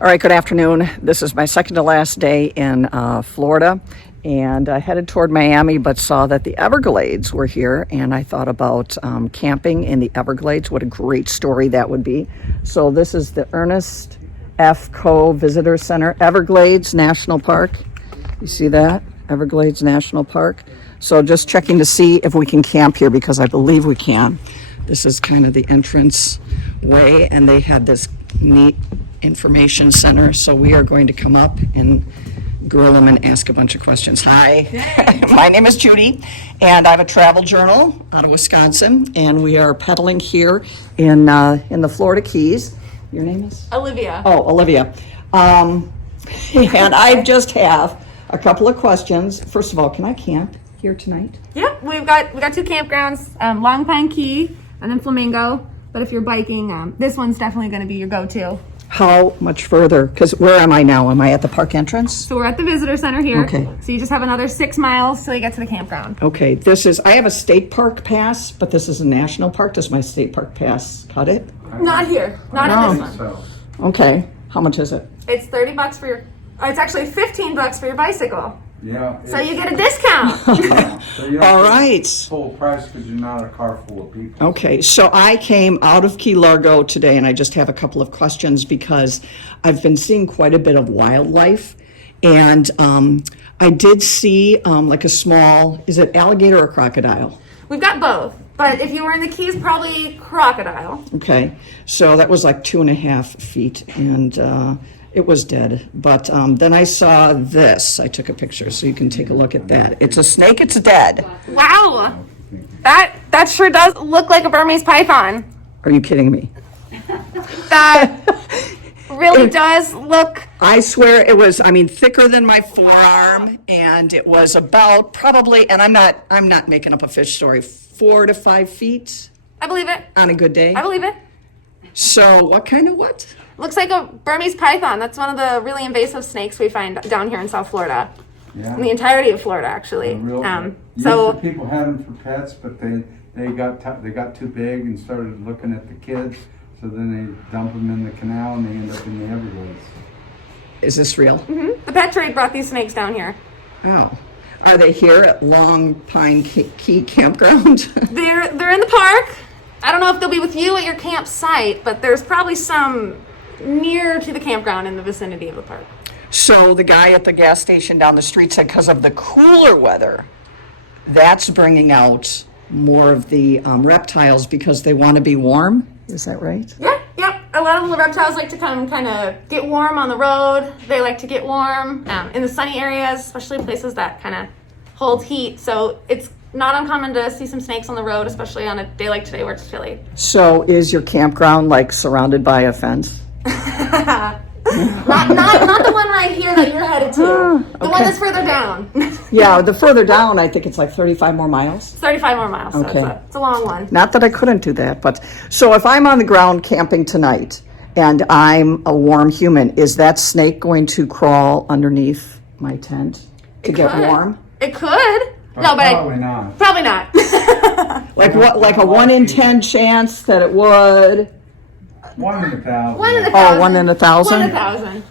All right, good afternoon. This is my second to last day in Florida, and I headed toward Miami, but saw that the Everglades were here, and I thought about camping in the Everglades. What a great story that would be. So this is the Ernest F. Coe Visitor Center, Everglades National Park. You see that? Everglades National Park. So just checking to see if we can camp here, because I believe we can. This is kind of the entrance way, and they had this neat information center, so we are going to come up and grill them and ask a bunch of questions. Hi. Hey. My name is Judy, and I have a travel journal out of Wisconsin, and we are pedaling here in the Florida Keys. Your name is? Olivia. Oh, Olivia. And I just have a couple of questions. First of all, can I camp here tonight? Yeah, we got two campgrounds, Long Pine Key and then Flamingo. But if you're biking, this one's definitely going to be your go-to. How much further? Because where am I now? Am I at the park entrance? So we're at the visitor center here. Okay. So you just have another 6 miles till you get to the campground. Okay, I have a state park pass, but this is a national park. Does my state park pass cut it? Not here. Not in this one. Okay, how much is it? It's $30 for your, it's actually $15 for your bicycle. Yeah. So you get a discount. So you All don't right. get full price because you're not a car full of people. Okay, so I came out of Key Largo today, and I just have a couple of questions because I've been seeing quite a bit of wildlife, and I did see like a small, is it alligator or crocodile? We've got both. But if you were in the Keys, probably crocodile. Okay, so that was like 2.5 feet, and it was dead. But then I saw this. I took a picture, so you can take a look at that. It's a snake. It's dead. Wow. That sure does look like a Burmese Python. Are you kidding me? That really does look. I swear it was, thicker than my forearm, and it was about probably, and I'm not making up a fish story, 4 to 5 feet I believe it. on a good day. I believe it. So what kind of what? Looks like a Burmese Python. That's one of the really invasive snakes we find down here in South Florida. Yeah. In the entirety of Florida, actually. So people had them for pets, but they got too big and started looking at the kids. So then they dump them in the canal and they end up in the Everglades. Is this real? Mm-hmm. The pet trade brought these snakes down here. Oh. Are they here at Long Pine Key Campground? They're in the park. I don't know if they'll be with you at your campsite, but there's probably some near to the campground in the vicinity of the park. So the guy at the gas station down the street said because of the cooler weather, that's bringing out more of the reptiles because they want to be warm. Is that right? Yeah, yep. A lot of the reptiles like to come kind of get warm on the road. They like to get warm in the sunny areas, especially places that kind of hold heat. So it's not uncommon to see some snakes on the road, especially on a day like today where it's chilly. So is your campground like surrounded by a fence? not the one right here that you're headed to. The one that's further down. Yeah, the further down, I think it's like 35 more miles. 35 more miles. So Okay. it's a long one. Not that I couldn't do that, but so if I'm on the ground camping tonight and I'm a warm human, is that snake going to crawl underneath my tent to get warm? It could. No, but probably not. Probably not. Like what? Like a 1 in 10 chance that it would? 1 in 1,000. 1 in 1,000. Oh, 1 in 1,000? 1 in 1,000.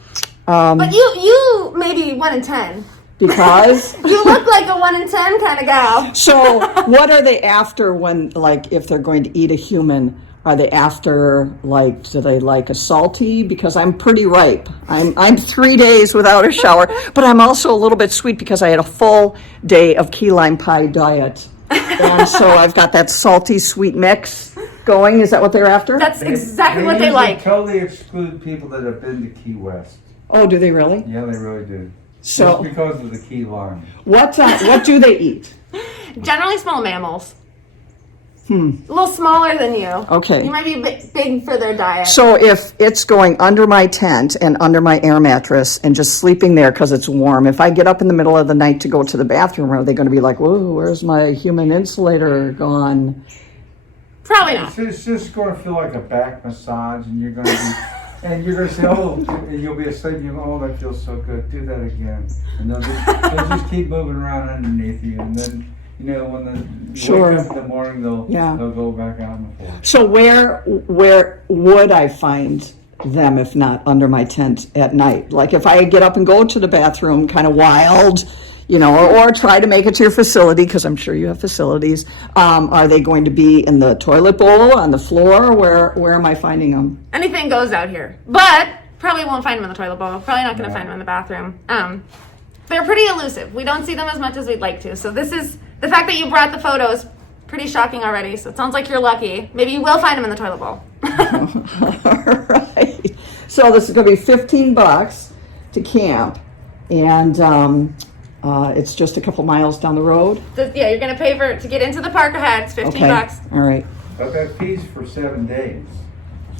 But you maybe 1 in 10. Because? You look like a 1 in 10 kind of gal. So what are they after when, like, if they're going to eat a human? Are they after, like, do they like a salty? Because I'm pretty ripe. I'm 3 days without a shower, but I'm also a little bit sweet because I had a full day of key lime pie diet. And so I've got that salty sweet mix going. Is that what they're after? That's exactly what they usually like. Totally exclude people that have been to Key West. Oh, do they really? Yeah, they really do. So Just because of the key lime. what do they eat? Generally small mammals. A little smaller than you. Okay. You might be a bit big for their diet. So if it's going under my tent and under my air mattress and just sleeping there because it's warm, if I get up in the middle of the night to go to the bathroom, are they going to be like, whoa, where's my human insulator gone? Probably not. It's just going to feel like a back massage, and you're going to be, and you're going to say, oh, and you'll be asleep, and you go, oh, that feels so good. Do that again, and they'll just keep moving around underneath you, and then when you wake up in the morning, they'll go back out in the floor. So where would I find them if not under my tent at night? Like if I get up and go to the bathroom kind of wild, or try to make it to your facility, because I'm sure you have facilities, are they going to be in the toilet bowl, on the floor? Where am I finding them? Anything goes out here. But probably won't find them in the toilet bowl. Probably not going to find them in the bathroom. They're pretty elusive. We don't see them as much as we'd like to. So this is, the fact that you brought the photos, pretty shocking already. So it sounds like you're lucky. Maybe you will find them in the toilet bowl. All right. So this is going to be $15 to camp. And it's just a couple miles down the road. So, yeah, you're going to pay to get into the park ahead. It's $15. All right. But that fee's for 7 days.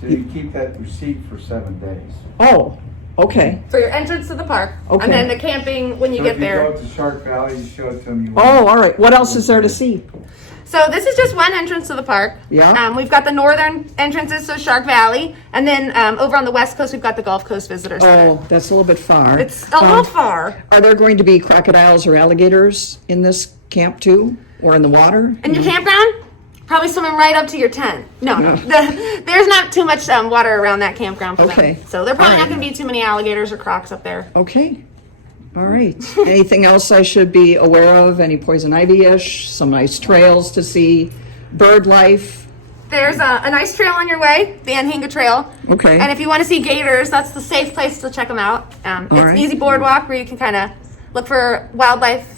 So you keep that receipt for 7 days. Oh, okay. For your entrance to the park. Okay. And then the camping when you get there. If you go to Shark Valley, you show it to them. Oh, all right. What else is there to see? So this is just one entrance to the park. Yeah. We've got the northern entrances, so Shark Valley. And then over on the west coast, we've got the Gulf Coast Visitor Center. Oh, that's a little bit far. It's a little far. Are there going to be crocodiles or alligators in this camp too? Or in the water? In your campground? Probably swimming right up to your tent. No. There's not too much water around that campground for Okay. them. So there probably All not right. going to be too many alligators or crocs up there. Okay. All right. Anything else I should be aware of? Any poison ivy-ish? Some nice trails to see? Bird life? There's a nice trail on your way, the Anhinga Trail. Okay. And if you want to see gators, that's the safe place to check them out. It's right. an easy boardwalk where you can kind of look for wildlife.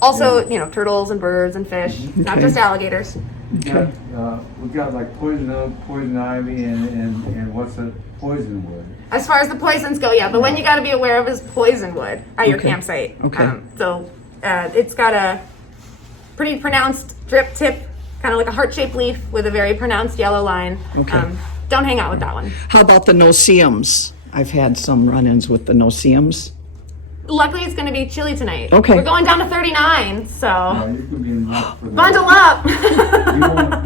Also, turtles and birds and fish, not Okay. just alligators. We've got like poison oak, poison ivy, and what's a poison wood. As far as the poisons go, yeah. The one you got to be aware of is poisonwood at your Okay. campsite. Okay. So it's got a pretty pronounced drip tip, kind of like a heart-shaped leaf with a very pronounced yellow line. Okay. Don't hang out with that one. How about the no-see-ums? I've had some run-ins with the no-see-ums. Luckily, it's going to be chilly tonight. Okay. We're going down to 39, so You can be in luck for that. bundle up.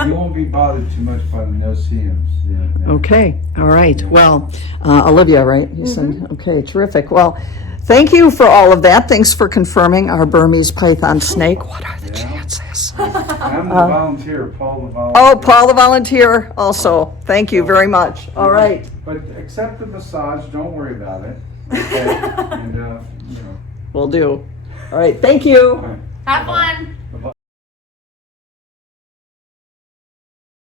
You won't be bothered too much by the no-see-ums. Yeah. Okay. All right. Well, Olivia, right? You said, okay, terrific. Well, thank you for all of that. Thanks for confirming our Burmese python snake. What are the chances? I'm the volunteer, Paul the volunteer. Oh, Paul the volunteer also. Thank you very much. All right. But accept the massage. Don't worry about it. Okay. And Will do. All right. Thank you. Have fun.